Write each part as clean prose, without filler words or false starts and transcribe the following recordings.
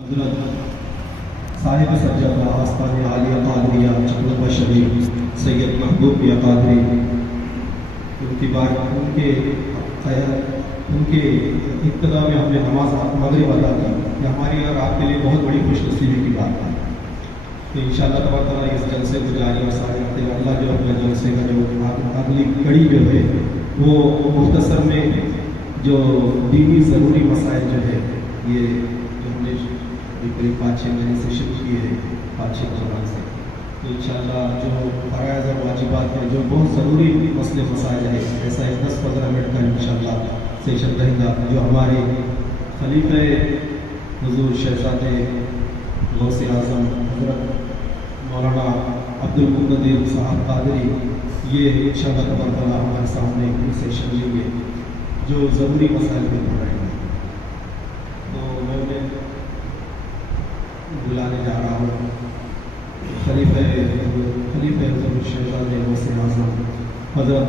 حضرت صاحب سجادہ آستان عالیہ قادریہ چکلپا شریف سید محبوب یا قادری ان کے ابتدا میں ہم نے نماز مغرب ادا کی، یہ ہماری اور آپ کے لیے بہت بڑی خوش نصیبی کی بات ہے۔ تو انشاءاللہ تبارک تعالیٰ اس جلسے کو جاری و ساری رکھتے ہوئے اللہ جو اپنے جلسے کا جو اگلی کڑی جو ہے وہ مختصر میں جو دینی ضروری مسائل جو ہے یہ جو ہم نے قریب 5-6 مہینے سے شروع کیے ہیں، 5-6 زبان سے، تو انشاءاللہ جو فرائض اور واجبات ہیں جو بہت ضروری مسئلے مسائل ہیں، ایسا 10-15 منٹ کا انشاءاللہ سیشن رہے گا جو ہمارے خلیفہ حضور شہزادے غوث اعظم حضرت مولانا عبدالمقتدر صاحب قادری یہ انشاءاللہ تبارک تعالیٰ ہمارے سامنے ایک سیشن لیں گے جو ضروری مسائل پہ پڑھائیں گے۔ تو میں انہیں بلانے جا رہا ہوں خلیفہ حضور شہزادے غوث اعظم حضرت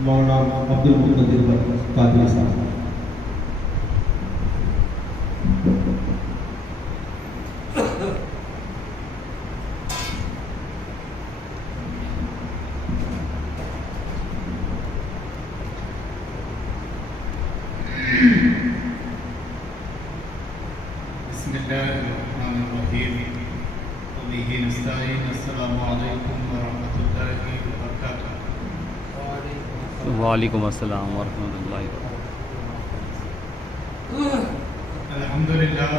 مولانا عبدالمقتدر قادری صاحب۔ بسم اللہ الرحمن الرحیم وبہ نستعین، السلام علیکم ورحمۃ اللہ وبرکاتہ۔ وعلیکم السلام ورحمۃ اللہ وبرکاتہ۔ الحمدللہ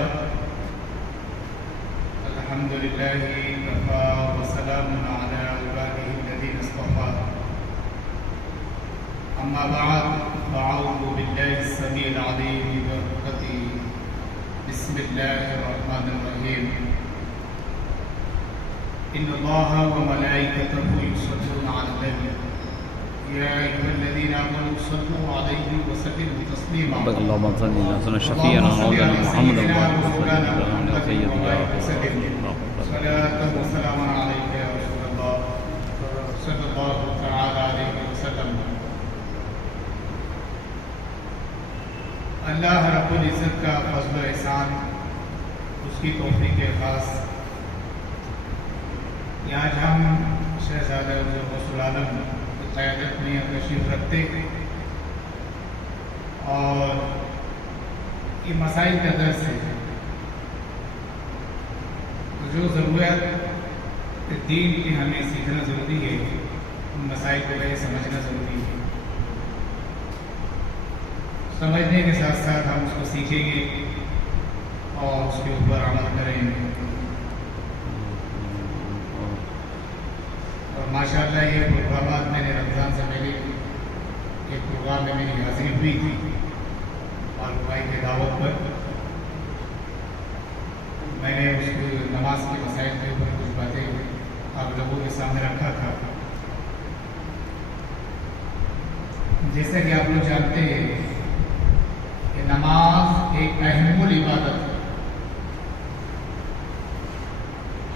وکفیٰ وسلام علی عبادہ الذین اصطفیٰ، اما بعد فاعوذ باللہ السمیع العلیم برحمتہ، بسم اللہ الرحمن الرحیم، ان اللہ وملائکتہ یصلون علی النبی یا ایھا الذین آمنوا صلوا علیہ وسلموا تسلیما، اللہم صل علی سیدنا شفیعنا مولانا محمد وعلی سیدنا صلاة وسلام علیک یا رسول اللہ صلی اللہ تعالی علیہ وسلم۔ اللہ رب العزت کا فضل و احسان، اس کی توفیق خاص، آج ہم شہزادہ غوث العالم کی قیادت میں تشریف رکھتے اور یہ مسائل کا درس ہے، جو ضرورت دین کی ہمیں سیکھنا ضروری ہے، ان مسائل کو پہلے سمجھنا ضروری ہے، سمجھنے کے ساتھ ساتھ ہم اس کو سیکھیں گے اور اس کے اوپر عمل کریں گے، اور ماشاءاللہ یہ پروگرامات میں نے رمضان سے پہلے ایک پروگرام میں میری حاضری ہوئی تھی اور بھائی کی دعوت پر میں نے اس کو نماز کے مسائل کے اوپر کچھ باتیں آپ لوگوں کے سامنے رکھا تھا۔ جیسا کہ آپ لوگ جانتے ہیں کہ نماز ایک اہم العبادت ہے،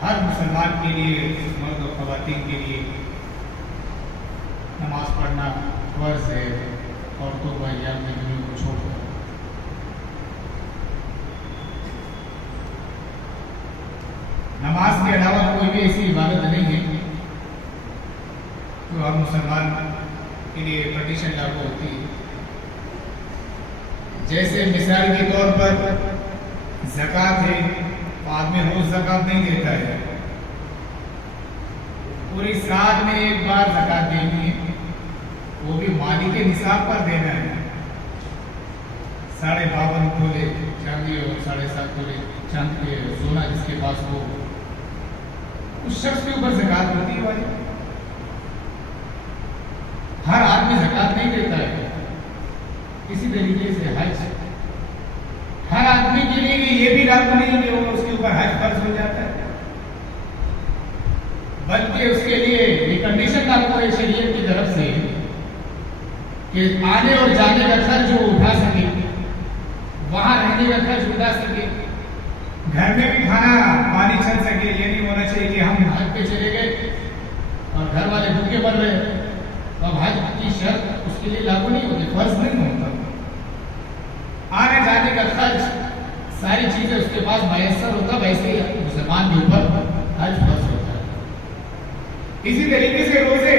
ہر مسلمان کے لیے، مرد و خواتین کے لیے نماز پڑھنا فرض ہے، عورتوں کو ایام میں دنوں کو چھوڑ کر۔ نماز کے علاوہ کوئی بھی ایسی عبادت نہیں ہے جو ہر مسلمان کے لیے پرٹیشن لاگو ہوتی ہے۔ جیسے مثال کے طور پر زکوٰۃ ہے، آدمی روز زکوٰۃ نہیں دیتا ہے، پوری سال میں ایک بار زکوٰۃ دینی ہے، وہ بھی مالی کے نصاب پر دینا ہے، 52.5 تولے چاندی اور 7.5 تولے چاند کے سونا جس کے پاس ہو، اس شخص کے اوپر زکوٰۃ ہوتی ہے بھائی۔ ہر آدمی زکوٰۃ نہیں دیتا ہے، اسی طریقے سے حج ہر آدمی کے لیے یہ بھی لاگو نہیں کہ وہ اس کے اوپر حج فرض ہو جاتا ہے، بلکہ اس کے لیے یہ کنڈیشن لاگو ہے شریعت کی طرف سے کہ آنے اور جانے کا خرچ وہ اٹھا سکے، وہاں رہنے کا خرچ اٹھا سکے، گھر میں بھی کھانا پانی چل سکے۔ یہ نہیں ہونا چاہیے کہ ہم حج پہ چلے گئے اور گھر والے بھوکے مر رہے، اب حج کی شرط اس کے لیے لاگو نہیں ہوتی، فرض نہیں ہوتا۔ آنے جانے کا خرچ ساری چیزیں اس کے پاس میسر ہوتا، ویسے ہی مسلمان کے اوپر حج فرض ہوتا ہے. اسی طریقے سے روزے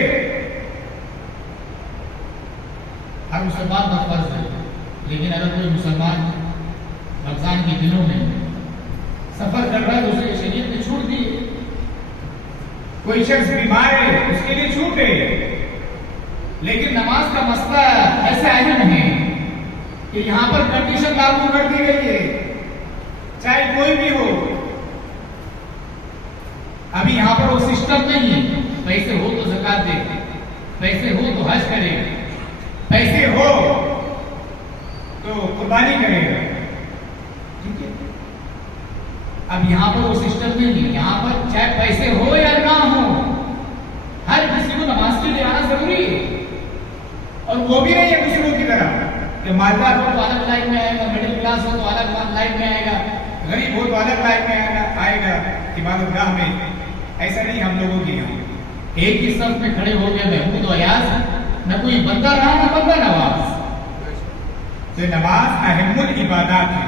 ہر مسلمان کا فرض ہے، لیکن اگر کوئی مسلمان رمضان کے دنوں میں سفر کر رہا ہے تو اسے شریعت نے چھوٹ دی. کوئی شخص بیمار ہے اس کے لیے چھوٹ ہے، لیکن نماز کا مسئلہ ایسا اہم ہے کہ یہاں پر کنڈیشن لاگو کر دی گئی ہے، چاہے کوئی بھی ہو. ابھی یہاں پر وہ سسٹم نہیں ہے پیسے ہو تو زکات دے، پیسے ہو تو حج کرے، پیسے ہو تو قربانی کرے گا. ٹھیک ہے، اب یہاں پر وہ سسٹم نہیں ہے. یہاں پر چاہے پیسے ہو یا نہ ہو، ہر کسی کو نماز کے لیے آنا ضروری ہے. اور وہ بھی نہیں ہے دوسروں کی طرح کہ مالدار ہو تو الگ لائن میں آئے گا، مڈل کلاس ہو تو الگ لائن میں آئے گا، غریب ہو تو الگ لائن میں آئے گا عبادت گاہ میں. ایسا نہیں ہم لوگوں کے یہاں ایک ہی صف میں کھڑے ہو گئے محمود و ایاز، نہ کوئی بندہ رہا نہ بندہ نواز. تو نماز اہم العبادات ہے،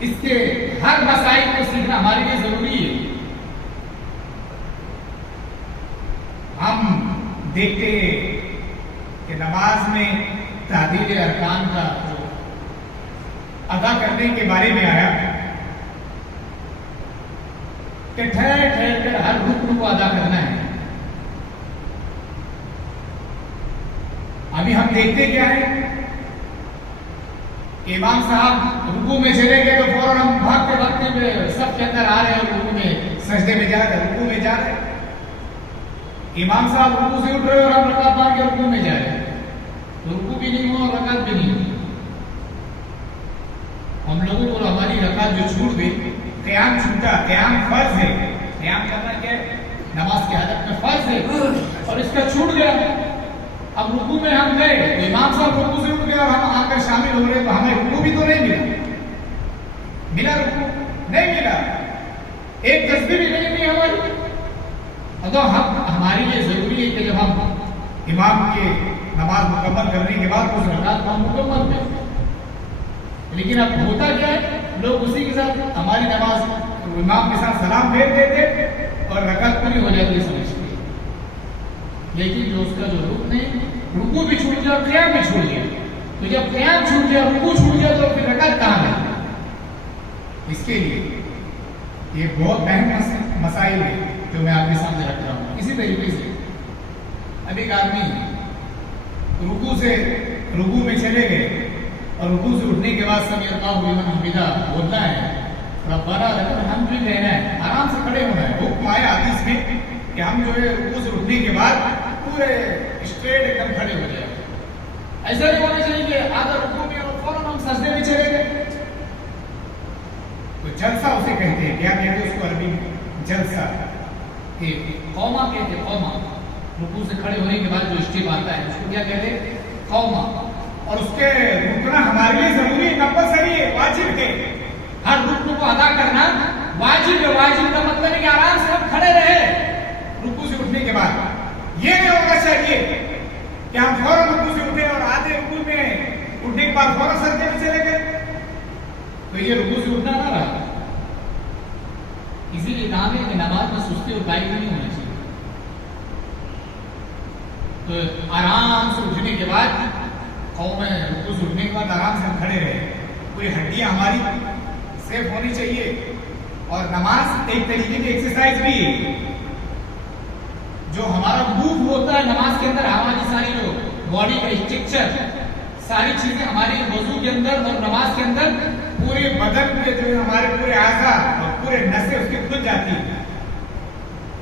اس کے ہر مسائل کو سیکھنا ہمارے لیے ضروری ہے. ہم دیکھتے ہیں کہ نماز میں تعدیل ارکان کا جو ادا کرنے کے بارے میں آیا کہ ٹھہر ٹھہر کر ہر رکن کو ادا کرنا ہے. ابھی ہم دیکھتے کیا ہے، امام صاحب رکوع میں چلے گئے تو فوراً ہم بھاگتے بھاگتے ہوئے سب کے اندر آ رہے ہیں، رکوع میں سجدے میں جا رہے ہیں، رکوع میں جا رہے ہیں. امام صاحب رکوع سے اٹھ رہے اور ہم رکعت مار کے رکوع میں جا رہے ہیں، تو رکوع بھی نہیں ہوا اور رکعت بھی نہیں ہوئی. ہم لوگوں کو ہماری رکعت جو چھوٹ گئی، قیام چھوٹا. قیام فرض ہے، قیام کرنا کیا ہے؟ نماز کے حالت میں فرض ہے، اور اس کا چھوٹ گیا. اب رکوع میں ہم گئے تو امام صاحب رکوع سے اٹھ گئے اور ہم آ کر شامل ہو رہے تو ہمیں رکوع بھی تو نہیں ملا رکوع نہیں ملا، ایک تسبیح بھی نہیں ملی ہماری. تو ہمارے لیے ضروری ہے کہ جب ہم امام کے نماز مکمل کرنے کے بعد اس رکعت کو ہم مکمل کریں. لیکن اب ہوتا کیا ہے، لوگ اسی کے ساتھ ہماری نماز امام کے ساتھ سلام پھیر دیتے اور رکعت پوری ہو جاتی ہے سمجھتے. لیکن جو اس کا جو رکن ہے، رکوع بھی چھوٹ گیا اور قیام بھی چھوٹ گیا. تو جب قیام چھوٹ گیا، رکوع چھوٹ گیا تو پھر رکعت کہاں ہے؟ اس کے لیے یہ بہت اہم مسائل ہے جو میں آپ کے سامنے رکھ رہا ہوں. اسی طریقے سے اب ایک آدمی رکوع میں چلے گئے اور رکوع سے اٹھنے کے بعد سمیع اللہ لمن حمدہ بولنا ہے، ربنا لک الحمد کہنا ہے، آرام سے کھڑے ہونا ہے. حکم آیا حدیث میں کہ ہم جو ہے رکوع سے اٹھنے کے بعد پورے اسٹریٹ ایک دم کھڑے ہو جائیں. ایسا نہیں ہونا چاہیے کہ آدھا رکوع میں اور فوراً ہم سجدے میں چلے گئے. تو جلسہ اسے کہتے ہیں. کیا کہتے ہیں اس کو عربی میں؟ جلسہ. کہ قوما کہتے ہیں، قوما. رکوع سے کھڑے ہونے کے بعد جو اسٹیپ آتا ہے اس کو کیا کہتے ہیں؟ قوما. اور اس کے رکنا ہمارے لیے ضروری ہے، کمپلسری ہے، واجب ہے. ہر رکن کو ادا کرنا واجب ہے. واجب کا مطلب ہے کہ آرام سے ہم کھڑے رہے رکوع سے اٹھنے کے بعد. یہ نہیں ہونا چاہیے کہ ہم فوراً رکوع سے اٹھے اور آدھے رکوع میں اٹھنے کے بعد فوراً سجدے میں چلے گئے. تو یہ رکوع سے اٹھنا نہ رہا. اسی لیے کہا ہے کہ نماز میں سستی اور کاہلی نہیں ہونا چاہیے. تو آرام سے اٹھنے کے بعد قوم رکوع سے اٹھنے کے بعد آرام سے ہم کھڑے رہے. پوری ہڈیاں ہماری سیف ہونی چاہیے. اور نماز ایک طریقے کی ایکسرسائز بھی ہے. جو ہمارا موو ہوتا ہے نماز کے اندر، ہماری ساری جو باڈی کا اسٹرکچر، ساری چیزیں ہماری وضو کے اندر اور نماز کے اندر پورے بدن کے جو ہمارے پورے اعضاء اور پورے نسیں اس کی کھل جاتی ہیں.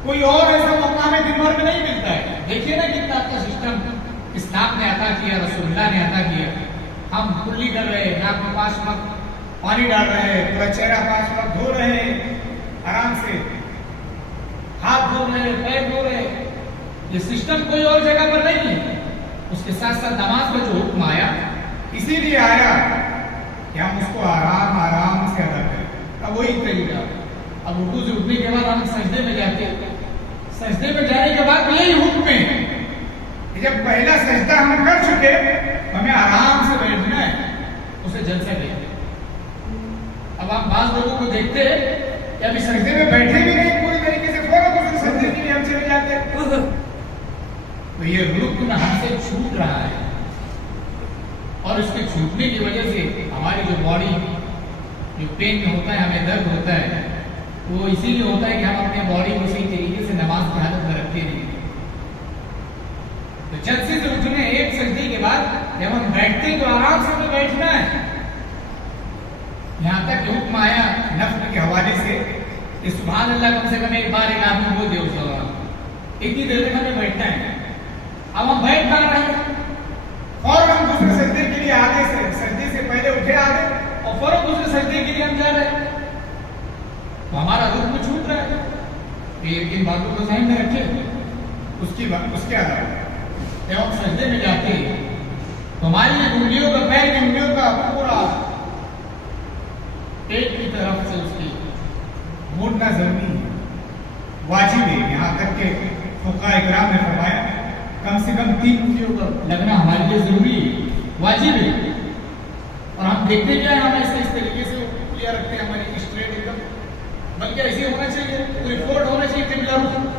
کوئی اور ایسا موقع ہمیں دن بھر میں نہیں ملتا ہے. دیکھیے نا کتنا اچھا سسٹم اسلام نے عطا کیا، رسول اللہ نے عطا کیا. ہم کلی کر رہے ہیں، ناک میں 5 وقت پانی ڈال رہے ہیں، پورا چہرہ 5 وقت دھو رہے ہیں، آرام سے ہاتھ دھو رہے ہیں، پیر دھو رہے ہیں. یہ سسٹم کوئی اور جگہ پر نہیں ہے. اس کے ساتھ ساتھ نماز کا جو حکم آیا اسی لیے آیا کہ ہم اس کو آرام آرام سے ادا کریں. اب وہی طریقہ. اب رکوع سے اٹھنے کے بعد ہم سجدے میں جاتے ہیں. سجدے میں جانے کے بعد یہی حکم ہے کہ جب پہلا سجدہ ہم کر چکے ہمیں آرام سے بیٹھنا ہے. اسے جلسہ کہتے ہیں. اب ہم بعض لوگوں کو دیکھتے ہیں کہ ابھی سجدے میں بیٹھے بھی نہیں پوری طریقے سے، فوراً دوسرے سجدے کے لیے ہم چلے جاتے ہیں. تو یہ رکن ہم سے چھوٹ رہا ہے، اور اس کے چھوٹنے کی وجہ سے ہماری جو باڈی جو پین ہوتا ہے، ہمیں درد ہوتا ہے، وہ اسی لیے ہوتا ہے کہ ہم اپنے باڈی کو صحیح طریقے سے نماز کی حالت میں رکھتے نہیں. تو جلسے سے اٹھنے ایک سجدے کے بعد جب ہم بیٹھتے تو آرام سے ہمیں بیٹھنا ہے. یہاں تک کہ حکم آیا نفل کے حوالے سے کہ سبحان اللہ کم سے کم ایک بار ایک آدمی بول دے اس وقت، اتنی دیر تک ہمیں بیٹھنا ہے. اب ہم بیٹھ پا رہے ہیں اور ہم دوسرے سجدے کے لیے آگے سے سجدے سے پہلے اٹھے آگے اور فوراً دوسرے سجدے کے لیے ہم جا رہے ہیں، تو ہمارا رکن چھوٹ رہا ہے. یہ ان باتوں کو ذہن میں رکھے. اس کے علاوہ جب ہم سجدے میں جاتے ہیں تو ہماری انگلیوں کا، پیر کی انگلیوں کا پورا پیٹ کی طرف سے اس کی موڑنا ضروری ہے، واجب ہے. یہاں تک کہ فقہاء اکرام نے فرمایا کم سے کم 3 انگلیوں کا لگنا ہمارے لیے ضروری ہے، واجب ہے. اور ہم دیکھتے کیا ہے، ہم ایسے اس طریقے سے انگلیاں رکھتے ہیں ہماری اسٹریٹ ایک دم، بلکہ ایسے ہونا چاہیے، کوئی فورڈ ہونا چاہیے قبلہ رخ.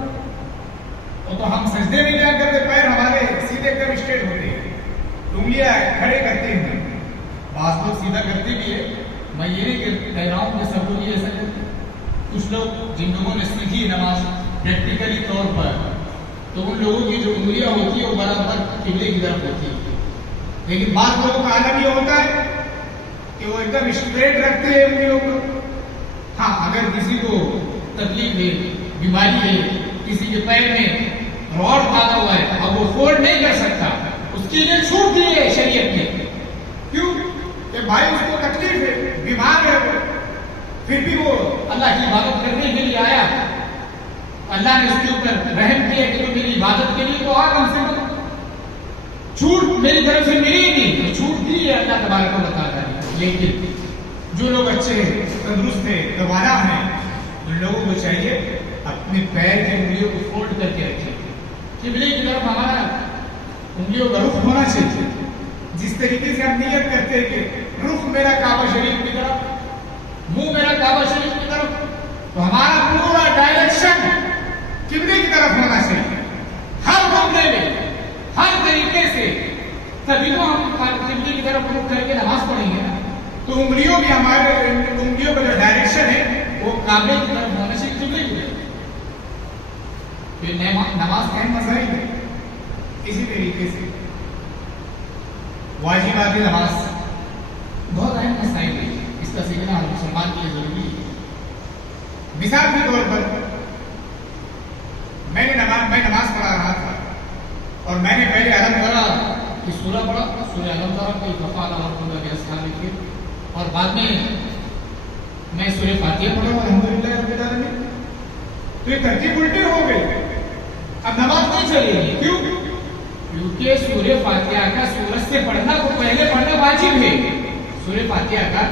تو ہم سجدے میں کیا کرتے، پیر ہمارے سیدھے ایک دم اسٹریٹ ہوتے ہیں، انگلیاں کھڑے کرتے ہیں. بعض لوگ سیدھا کرتے بھی ہے، میں یہ نہیں کہہ رہا ہوں کہ سب لوگ یہ ایسا کرتے. کچھ لوگ جن لوگوں نے سیکھی نماز پریکٹیکلی طور پر، تو ان لوگوں کی جو انگلیاں ہوتی ہیں وہ برابر قبلے کی طرف ہوتی ہے. لیکن بعض لوگوں کا عالم یہ ہوتا ہے کہ وہ ایک دم اسٹریٹ رکھتے ہیں انگلیوں کو. ہاں اگر کسی کو تکلیف ہے، بیماری ہے، کسی کے پیر میں راڈ پانا ہوا ہے اب وہ فولڈ نہیں کر سکتا، اس کے لیے چھوٹ دی ہے شریعت میں. کیوں کہ بھائی اس کو تکلیف ہے، بیمار ہے وہ، پھر بھی وہ اللہ کی عبادت کرنے کے لیے آیا، اللہ نے اس کے اوپر رحم کیا کہ تو میری عبادت کے لیے تو آ، کم سے کم چھوٹ میری طرف سے ملی ہی نہیں، تو چھوٹ دی ہے اللہ تبارک و تعالیٰ نے. لیکن جو لوگ اچھے تندرست ہیں، گوارا ہیں، ان لوگوں کو چاہیے اپنے پیر کی انگلیوں کو فولڈ کر کے رکھیں. قبلے کی طرف ہمارا انگلیوں کا رخ ہونا چاہیے. جس طریقے سے ہم نیت کرتے ہیں کہ رخ میرا کعبہ شریف کی طرف، منہ میرا کعبہ شریف کی طرف، تو ہمارا پورا ڈائریکشن قبلے کی طرف ہونا چاہیے ہر معاملے میں، ہر طریقے سے. تبھی تو ہم قبلے کی طرف رخ کر کے نماز پڑھیں گے. تو انگلیوں بھی ہمارے انگلیوں کا جو ڈائریکشن ہے وہ کعبے کی طرف ہونا چاہیے، قبلے کی طرف. نماز کا اہم مسئلہ ہے. اسی طریقے سے واجبات نماز بہت اہم مسائل ہے، اس کا سیکھنا ہر مسلمان کے لیے ضروری ہے. مثال کے طور پر میں نماز پڑھا رہا تھا اور میں نے پہلے علم ترا کی سورہ پڑھا، سورہ علم ترا کوئی فقال رسول اللہ اصحاب کے، اور بعد میں سورہ فاتحہ پڑھا الحمدللہ رب العالمین. تو یہ ترتیب الٹی ہو گئی، اب نماز نہیں چلے گی. کیوں؟ کیونکہ سورہ فاتحہ کا سورت سے پڑھنا کو پہلے پڑھنا واجب ہے. سورہ فاتحہ کا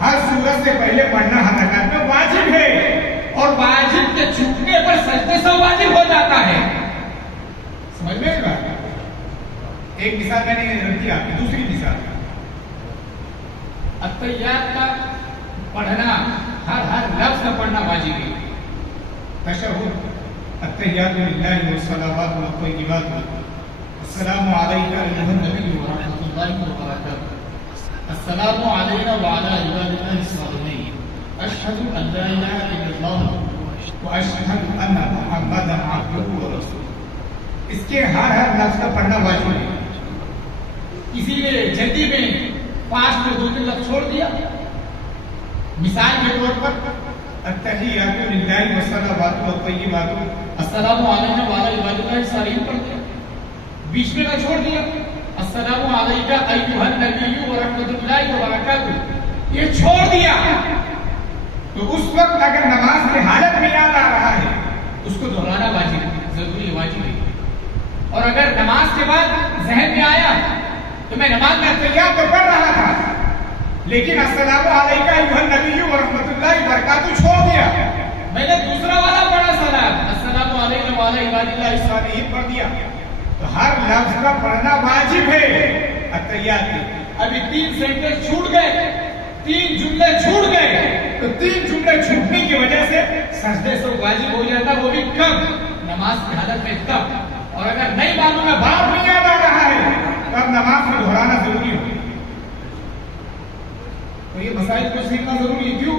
ہر سورت سے پہلے پڑھنا ہر رکعت میں واجب ہے، اور واجب کے چھوٹنے پر سجدے سے واجب ہو جاتا ہے. سمجھ میں آئی بات؟ ایک مثال میں نے رکھ دیا. دوسری مثال التحیات کا پڑھنا، ہر لفظ کا پڑھنا واجب ہے. تشہد التحیات للہ والصلوات والطیبات السلام علیک ایھا النبی ورحمۃ اللہ وبرکاتہ، السلام علینا وعلی عباد اللہ الصالحین، اشہد ان لا الہ الا اللہ واشہد ان محمدا عبدہ ورسولہ. اس کے ہر لفظ کا پڑھنا واجب ہے. کسی نے جلدی میں 5 میں 2-3 لفظ چھوڑ دیا. مثال کے طور پر التحیات للہ والصلوات والطیبات السلام علینا وعلی عباد اللہ الصالحین پڑھ دیا، بیچ میں کا چھوڑ دیا السلام علیکہ ایھا النبی ورحمۃ اللہ وبرکاتہ، یہ چھوڑ دیا. تو اس وقت اگر نماز کی حالت میں یاد آ رہا ہے اس کو دہرانا واجب ضروری واجب ہے. اور اگر نماز کے بعد ذہن میں آیا تو میں نماز میں التحیات تو پڑھ رہا تھا لیکن السلام علیکہ ایھا النبی ورحمۃ اللہ وبرکاتہ چھوڑ دیا، میں نے دوسرا والا پڑھا سلام السلام علیکم وعلی عباد اللہ الصالحین پڑھ دیا. تو ہر لفظ کا پڑھنا واجب ہے التحیات کے. ابھی 3 سینٹنس چھوٹ گئے 3 جملے چھوٹ گئے تو 3 جملے چھوٹنے کی وجہ سے سجدے سے واجب ہو جاتا، وہ بھی کب؟ نماز کی حالت میں تب. اور اگر نہیں معلوم ہے، بات نہیں یاد آ رہا ہے، تب نماز میں دہرانا ضروری ہو. تو یہ مسائل کو سیکھنا ضروری ہے. کیوں؟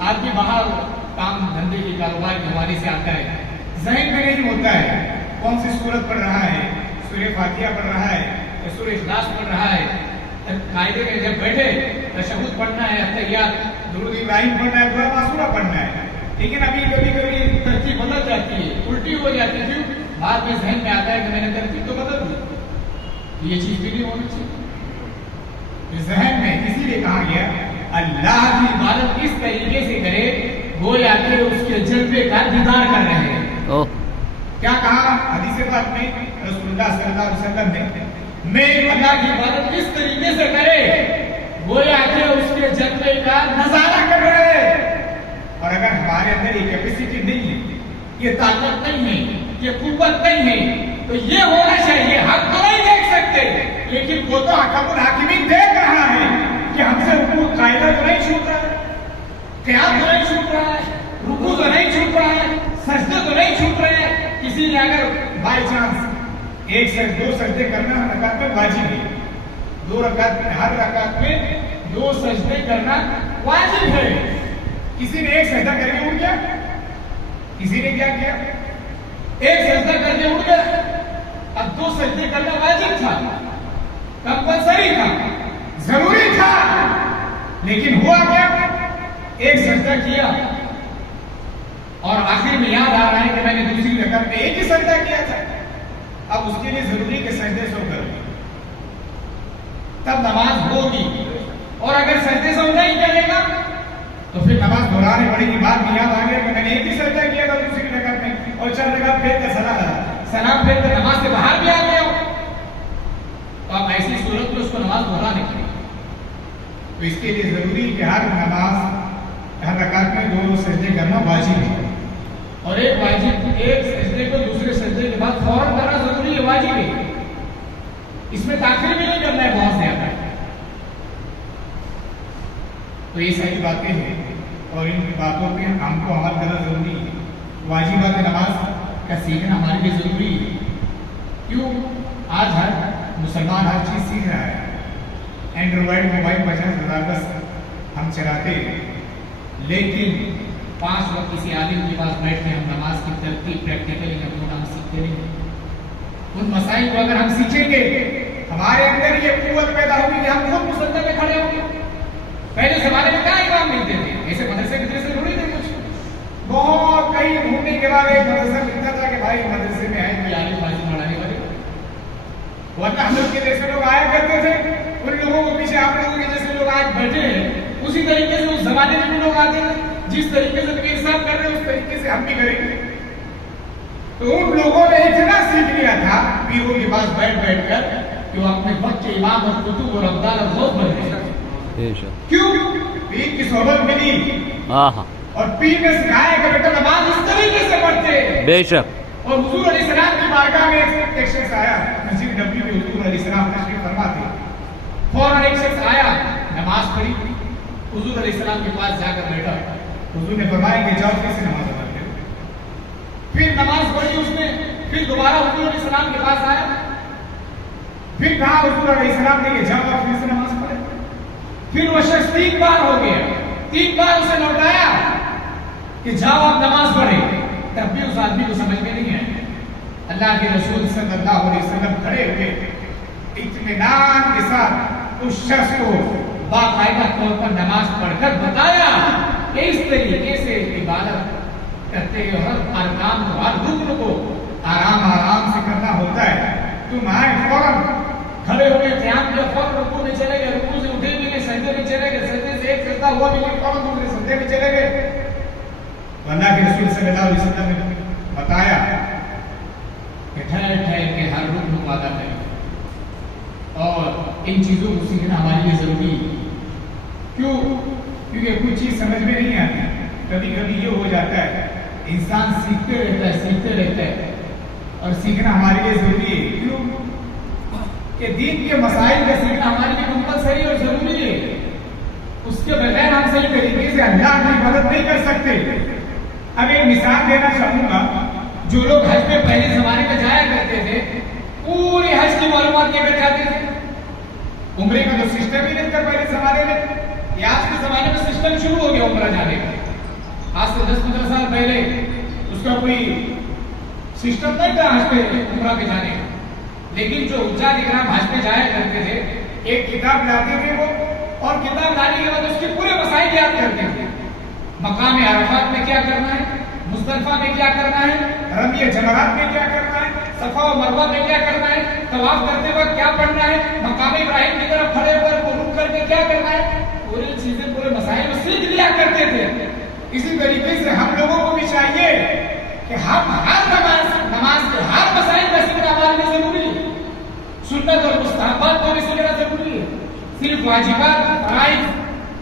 آدمی باہر کام دھندے کے کاروبار کے حوالے سے آتا ہے، ذہن میں نہیں ہوتا ہے کون سی سورت پڑھ رہا ہے، سورہ فاتحہ پڑھ رہا ہے یا سورہ اخلاص پڑھ رہا ہے. قاعدے میں جب بیٹھے تشہد پڑھنا ہے، تحیات، درود ابراہیم پڑھنا ہے، دعا معصورہ پڑھنا ہے، لیکن ابھی کبھی کبھی ترتیب بدل جاتی ہے، الٹی ہو جاتی ہے. کیوں؟ بعد میں ذہن میں آتا ہے کہ میں نے ترتیب تو بدل دی. یہ چیز بھی نہیں ہونی چاہیے ذہن میں. اسی لیے کہا گیا اللہ کی عبادت اس طریقے سے کرے گویا کہ اس کے جلوے کا دیدار کر رہے ہیں. کیا کہا حدیث پاک میں رسول اللہ صلی اللہ علیہ وسلم نے؟ میں اللہ کی عبادت اس طریقے سے کرے گویا کہ اس کے جلوے کا نظارہ کر رہے ہیں. اور اگر ہمارے اندر یہ کیپیسٹی نہیں ہے، یہ طاقت نہیں ہے، یہ قوت نہیں ہے، تو یہ ہونا چاہیے. ہم تو نہیں دیکھ سکتے، لیکن وہ تو حکم الحاکمین دیکھ رہا ہے کہ ہم سے رکوع قاعدہ تو نہیں چھوٹ رہا ہے، قیام تو نہیں چھوٹ رہا ہے، رکوع تو نہیں چھوٹ رہا ہے، سجدے تو نہیں چھوٹ رہے ہیں. کسی نے اگر بائی چانس 2 سجدے کرنا رکعت میں واجب ہے، 2 رکعت میں، ہر رکعت میں 2 سجدے کرنا واجب ہے. کسی نے 1 سجدہ کر کے اٹھ گیا، کسی نے کیا کیا؟ 1 سجدہ کر کے اٹھ گیا. اب 2 سجدے کرنا واجب تھا، کمپلسری تھا، ضروری تھا، لیکن ہوا کیا؟ 1 سجدہ کیا اور آخر میں یاد آ رہا ہے کہ میں نے دوسری رکعت میں 1 ہی سجدہ کیا تھا. اب اس کے لیے ضروری کہ سجدے سو کر تب نماز ہوگی. اور اگر سجدے سو نہیں کرے گا تو پھر نماز دہرانے پڑے گی. بعد میں یاد آ گیا کہ میں نے 1 ہی سجدہ کیا تھا دوسری رکعت میں، اور 4 رکعت پھیر کر سلام پھیر کر نماز سے باہر بھی آ گیا ہو، تو اب ایسی صورت میں اس کو نماز دہرانے پڑے گی. تو اس کے لیے ضروری کہ ہر رکعت میں 2 سجدے کرنا واجب ہے. اور ایک سجدے کو دوسرے سجدے کے بعد فوراً کرنا ضروری ہے، واجب ہے. اس میں تاخیر بھی نہیں کرنا ہے بہت زیادہ. تو یہ ساری باتیں ہیں اور ان باتوں پہ ہم کو عمل کرنا ضروری ہے. واجبات نماز کا سیکھنا ہمارے لیے ضروری ہے. کیوں؟ آج ہر مسلمان ہر چیز سیکھ رہا ہے. اینڈرائڈ موبائل 50,000 ہم چلاتے ہیں، لیکن 5 وقت کسی عالم کے پاس بیٹھ کے ہم نماز کی ترتیب پریکٹیکلی ہم سیکھتے نہیں. ان مسائل کو اگر ہم سیکھیں گے، ہمارے اندر یہ قوت پیدا ہوگی کہ ہم خود مسجد میں کھڑے ہوں گے. پہلے زمانے میں کیا امام ملتے تھے؟ ایسے مدرسے تھوڑی تھے کچھ. بہت کئی ڈھونڈنے کے بعد ایک مدرسہ ملتا تھا کہ بھائی مدرسے میں آئے کوئی عالم بازی پڑھانے والے. ورنہ ہم لوگ کے جیسے لوگ آیا کرتے تھے، ان لوگوں کو پیچھے آپ لوگوں کے جیسے لوگ آج بیٹھے ہیں، اسی طریقے سے اس زمانے میں بھی لوگ آتے ہیں. جس طریقے سے نبی صاحب کر رہے ہیں اس طریقے سے ہم بھی کریں گے. تو ان لوگوں نے اتنا سیکھ لیا تھا پیروں کے پاس بیٹھ کر کہ وہ اپنے وقت کے امام اور کتب اور ابدال اور غوث بن گئے. کیوں؟ پیر کی صحبت ملی اور پیر نے سکھایا کہ بیٹا نماز اس طریقے سے پڑھتے ہیں. بے شک. اور حضور علیہ السلام کی بارگاہ میں ایک شخص آیا، مسجد نبوی میں حضور علیہ السلام تشریف فرما تھے. فوراً ایک شخص آیا، نماز پڑھی، حضور علیہ السلام کے پاس جا کر بیٹھا. حضور نے فرمایا کہ جاؤ کیسے نماز پڑھتے ہو. پھر نماز پڑھی اس نے. پھر دوبارہ حضور علیہ السلام کے پاس آیا، پھر کہا حضور علیہ السلام نے کہ جاؤ آپ پھر سے نماز پڑھے. پھر وہ شخص 3 بار ہو گیا، 3 بار اسے لوٹایا کہ جاؤ آپ نماز پڑھے. تب بھی اس آدمی کو سمجھ میں نہیں آئی. اللہ کے رسول صلی اللہ علیہ وسلم کھڑے ہوئے اطمینان کے ساتھ اس شخص کو باقاعدہ طور پر نماز پڑھ کر بتایا کہ اس طریقے سے عبادت کرتے ہیں، ہر ارکان کو، ہر رکن کو آرام سے کرنا ہوتا ہے. تم آئے فوراً کھڑے ہو گئے، قیام کیا، فوراً رکوع میں چلے گئے، رکوع سے اٹھے بھی نہیں، سجدے میں چلے گئے، سجدے سے ایک سجدہ ہوا بھی نہیں، فوراً دوسرے سجدے میں چلے گئے. اللہ کے رسول صلی اللہ علیہ وسلم نے بتایا کہ ٹھہر کے ہر رکن کو ادا کریں. اور ان چیزوں کو سیکھنا ہمارے لیے ضروری ہے. کیوں؟ کیونکہ کچھ چیز سمجھ میں نہیں آتی. کبھی کبھی یہ ہو جاتا ہے انسان سیکھتے رہتا ہے اور سیکھنا ہمارے لیے ضروری ہے. کیوں کہ دین کے مسائل کا سیکھنا ہمارے لیے کمپلسری اور ضروری ہے. اس کے بغیر ہم صحیح طریقے سے اللہ کی عبادت نہیں کر سکتے. اب ایک مثال دینا چاہوں گا. جو لوگ حج میں پہلے زمانے میں جایا کرتے تھے پوری حج کی معلومات لے کر جاتے تھے. عمرے کا جو سسٹم ہی نہیں تھا پہلے زمانے میں. یہ آج کے زمانے میں سسٹم شروع ہو گیا عمرہ جانے کا. آج سے 10-15 سال پہلے اس کا کوئی سسٹم نہیں تھا حج پہ عمرہ پہ جانے کا. لیکن جو حجاج اکرام حج پہ جایا کرتے تھے ایک کتاب لاتے تھے وہ, اور کتاب لانے کے بعد اس کے پورے مسائل یاد کرتے تھے. مقام عرفات میں کیا کرنا ہے, مزدلفہ میں کیا کرنا ہے, رمی جمرات میں کیا کرنا ہے, صفا و مروہ میں کیا کرنا ہے, طواف کرتے وقت کیا پڑھنا ہے, مقام ابراہیم کی طرف کھڑے ہو کر رکوع کر کے کیا کرنا ہے. پوری چیزیں پورے مسائل میں سیکھ لیا کرتے تھے. اسی طریقے سے ہم لوگوں کو بھی چاہیے کہ ہم ہر نماز کے ہر مسائل کا ذکر ہمارے لیے ضروری ہے. سنت اور مستحبات کو بھی سیکھنا ضروری ہے. صرف واجبات فرائض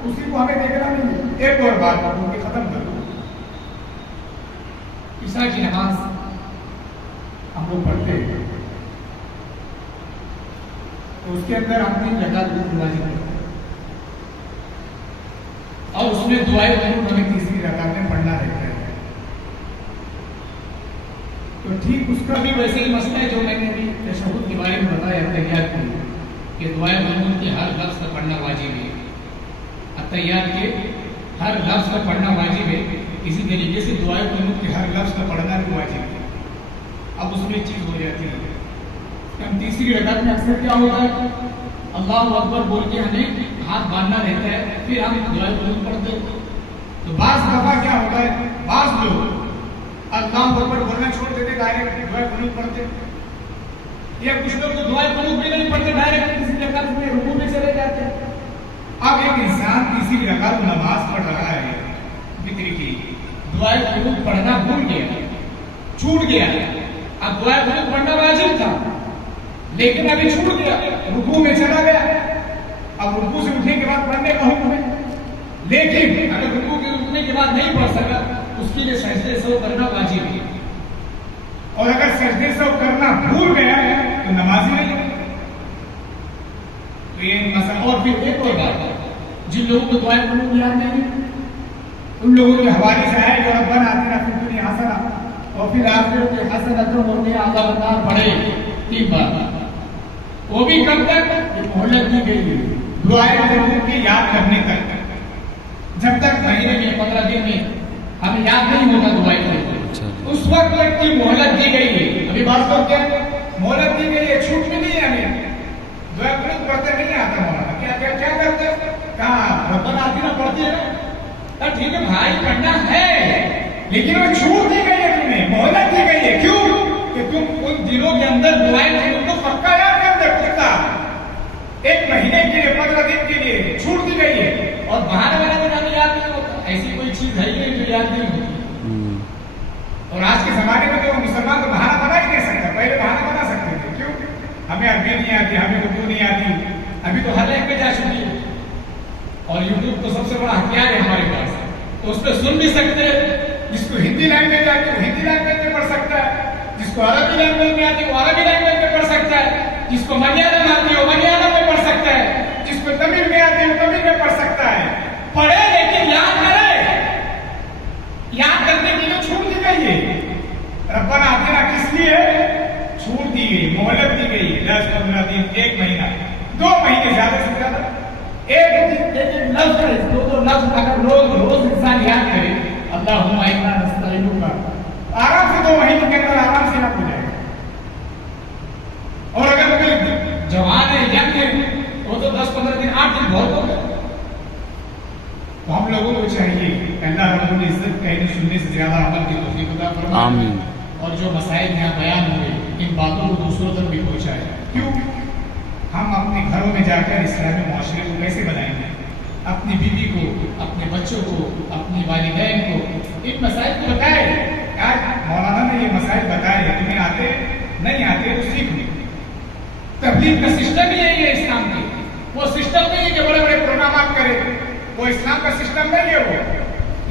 اسی کو ہمیں دیکھنا نہیں ہے. ایک اور بات بولوں کہ ختم کر دوں. عشاء کی نماز ہم لوگ پڑھتے ہیں تو اس کے اندر ہم 3 رکعت واجب ہے اور اس میں دعائیں قنوت ہمیں تیسری رکعت میں پڑھنا رہتا ہے. تو ٹھیک اس کا بھی ویسے ہی مسئلہ ہے جو میں نے بھی تشہد کے بارے میں بتایا تحیات کی کہ دعائیں قنوت کے ہر لفظ کا پڑھنا واجب ہے. تحیات کے ہر لفظ کا پڑھنا واجب ہے. اسی طریقے سے دعائیں قنوت کے ہر لفظ کا پڑھنا بھی واجب ہے. اب اس میں ایک چیز ہو جاتی ہے کہ ہم تیسری رکعت میں اکثر کیا ہوتا ہے اللہ اکبر بول کے ہمیں ہاتھ باندھنا رہتا ہے, پھر ہم دعائیں قنوت پڑھتے ہیں. تو بعض دفعہ کیا ہوتا ہے بعض لوگ اللہ اکبر بولنا چھوڑ دیتے, ڈائریکٹ دعائیں قنوت پڑھتے. یا کچھ لوگ تو دعائیں قنوت بھی نہیں پڑھتے, ڈائریکٹ کسی رکعت میں رکوع میں چلے جاتے ہیں. اب ایک انسان کسی رکعت نماز پڑھ رہا ہے فطر کی, دعائیں قنوت پڑھنا بھول گیا, چھوٹ گیا. اب دعائیں قنوت پڑھنا واجب تھا لیکن ابھی چھوٹ گیا, رکوع میں چلا گیا. اب رکوع سے اٹھنے کے بعد پڑھنے کا حکم ہے, لیکن اگر رکوع کے اٹھنے کے بعد نہیں پڑھ سکا اس کے لیے سجدے سہو کرنا واجب ہے. اور اگر سجدے سہو کرنا بھول گیا تو نماز ہی نہیں. تو یہ مسئلہ. اور پھر ایک اور بات, جن لوگوں کو دعائیں قنوت یاد نہیں ان لوگوں کے حوالے سے ہے جو ربنا آتنا فی الدنیا حسنہ اور پھر آخرت میں حسنۃ وقنا عذاب النار پڑھے 3 بار. وہ بھی کب تک مہلت دی گئی ہے دعائیں قنوت کی یاد کرنے تک. جب تک مہینے میں 15 دن میں ہمیں یاد نہیں ہوتا دعائیں قنوت, اس وقت تک کی مہلت دی گئی ہے. ابھی بات کو کیا مہلت دی گئی ہے, چھوٹ بھی نہیں ہے. ہمیں دعائیں قنوت پڑھتے نہیں آتا مولانا, کیا کرتے کہاں ربنا آتنا پڑھتے ہیں. ٹھیک ہے بھائی پڑھنا ہے لیکن وہ چھوٹ دی گئی ہے, تمہیں مہلت دی گئی ہے. کیوں کہ تم ان دنوں کے اندر دعائیں قنوت کو پکا یاد کرتے پختہ. 1 مہینے کے لیے 15 دن کے لیے چھوٹ دی گئی ہے اور بہانے والا تو ہمیں یاد نہیں ہوتا. ایسی کوئی چیز ہے ہی جو یاد نہیں ہوتی. اور آج کے زمانے میں تو مسلمان تو بہانہ بنا ہی نہیں سکتا. پہلے بہانہ بنا سکتے تھے, کیوں ہمیں عربی نہیں آتی, ہمیں اردو نہیں آتی. ابھی تو ہر لینگویج آ چکی ہے اور یوٹیوب تو سب سے بڑا ہتھیار ہے ہمارے پاس. تو اس پہ سن بھی سکتے ہیں. جس کو ہندی لینگویج آتی ہے وہ ہندی لینگویج میں پڑھ سکتا ہے, جس کو عربی لینگویج میں آتی ہے وہ عربی لینگویج میں پڑھ سکتا ہے, جس کو ملیالم آتی ہے وہ ملیالم میں پڑھ سکتا ہے, جس کو تمل میں آتی ہے وہ تمل میں پڑھ سکتا ہے. پڑھے لیکن یاد کرے. یاد کرنے کے لیے چھوٹ دی گئی ہے. ربنا آتنا کس لیے چھوٹ دی گئی, مہلت دی گئی 10-15 دن, 1 مہینہ, 2 مہینے زیادہ سے زیادہ. ایک لفظ ہے, 2 لفظ اگر روز انسان یاد کرے اللہم انا نستعینک, آرام سے 2 مہینے کے اندر آرام سے یاد ہو جائے گا. اور اگر کوئی جوان ہے ینگ ہے وہ تو 10-15 دن 8 دن بہت ہو گئے. تو ہم لوگوں کو چاہیے کہ اللہ رب العزت کہنے سننے سے زیادہ عمل کی توفیق عطا فرمائے. آمین. اور جو مسائل یہاں بیان ہوئے ان باتوں کو دوسروں تک بھی پہنچائے. کیوں ہم اپنے گھروں میں جا کر اسلامی معاشرے کو کیسے بنائیں گے, اپنی بیوی کو, اپنے بچوں کو, اپنی والدین کو ان مسائل کو بتائے. آج مولانا نے یہ مسائل بتائے, تمہیں آتے نہیں آتے تو سیکھ لیں. تبلیغ کا سسٹم ہی یہی ہے اسلام کے. وہ سسٹم نہیں ہے کہ بڑے بڑے پروگرامات کرے, وہ اسلام کا سسٹم نہیں ہے. وہ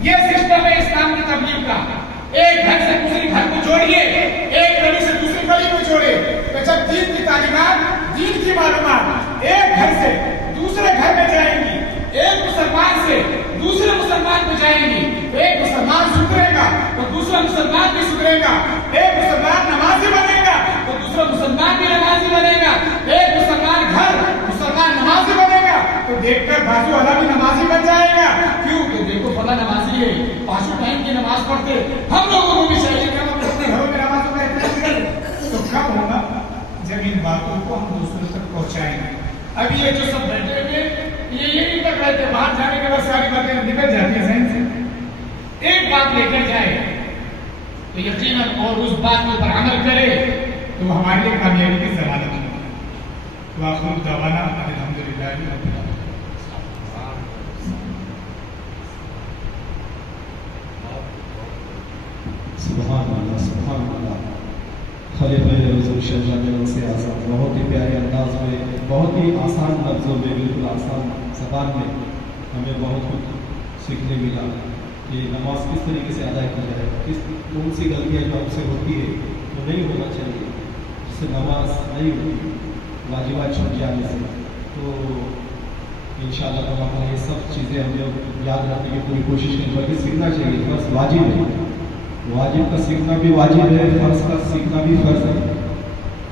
یہ سسٹم ہے اسلام کی تبلیغ کا. ایک گھر سے دوسری گھر کو جوڑیے, ایک گلی سے دوسری گلی کو جوڑے. تو جب دین کی تعلیمات, دین کی معلومات ایک گھر سے دوسرے گھر میں جائیں گی ایک مسلمان سے دوسرے مسلمان کو جائیں گی، ایک مسلمان سدھرے گا تو دوسرا مسلمان بھی سدھرے گا، ایک مسلمان نمازی بنے گا تو دوسرا مسلمان بھی نمازی بنے گا، ایک مسلمان گھر مسلمان نمازی بنے گا تو دیکھ کر بازو والا بھی نمازی بن جائے گا۔ کیوں کہ دیکھو فلاں نمازی ہے، پانچوں ٹائم کی نماز پڑھتے، ہم لوگوں کو بھی چاہیے کہ ہم اپنے گھروں میں نمازوں کا احترام کریں۔ تو کب ہوگا؟ جب ان باتوں کو ہم دوسروں تک پہنچائیں گے۔ اب یہ جو سب بیٹھے ہوئے یہ نہیں تک رہتے، باہر جانے کے بعد ساری باتیں نکل جاتی ہیں ذہن سے۔ ایک بات لے کر جائے تو یقیناً اور اس بات کے اوپر عمل کرے تو وہ ہمارے لیے کامیابی کی ضمانت ہے۔ وآخر دعوانا الحمدللہ رب العالمین۔ سبحان اللہ سبحان اللہ۔ خلیفہ رسول شہزادہ سے آزاد بہت ہی پیارے انداز میں، بہت ہی آسان لفظوں میں، بالکل آسان زبان میں ہمیں بہت کچھ سیکھنے ملا کہ نماز کس طریقے سے ادا کی جائے، کون سی غلطیاں جو ہم سے ہوتی ہے وہ نہیں ہونا چاہیے، جس سے نماز نہیں ہوتی واجبات چھوٹ جانے سے۔ تو انشاءاللہ تعالیٰ یہ سب چیزیں ہم لوگ یاد رکھنے کی پوری کوشش کریں، بلکہ سیکھنا چاہیے، فرض واجب ہے، واجب کا سیکھنا بھی واجب ہے، فرض کا سیکھنا بھی فرض ہے۔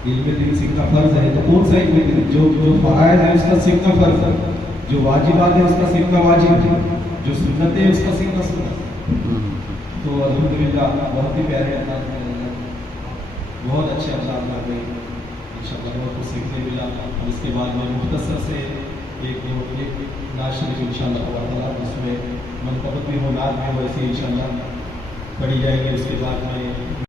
علم دین سیکھنا فرض ہے تو کون سا علم دین؟ جو فرائض ہے اس کا سیکھنا فرض ہے، جو واجبات ہے اس کا سیکھنا واجب ہے، جو سنت ہے اس کا سیکھنا سنت ہے۔ تو الحمدللہ بہت ہی پیارے انداز میں، بہت اچھے انداز میں گئی، انشاءاللہ بہت کچھ سیکھنے ملا۔ اور اس کے بعد میں مختصر سے ایک نعت شریف انشاءاللہ تعالیٰ جس میں منتخب بھی ہو، نعت بھی ہو، ایسے انشاءاللہ پڑھی جائے گی۔ اس کے بعد میں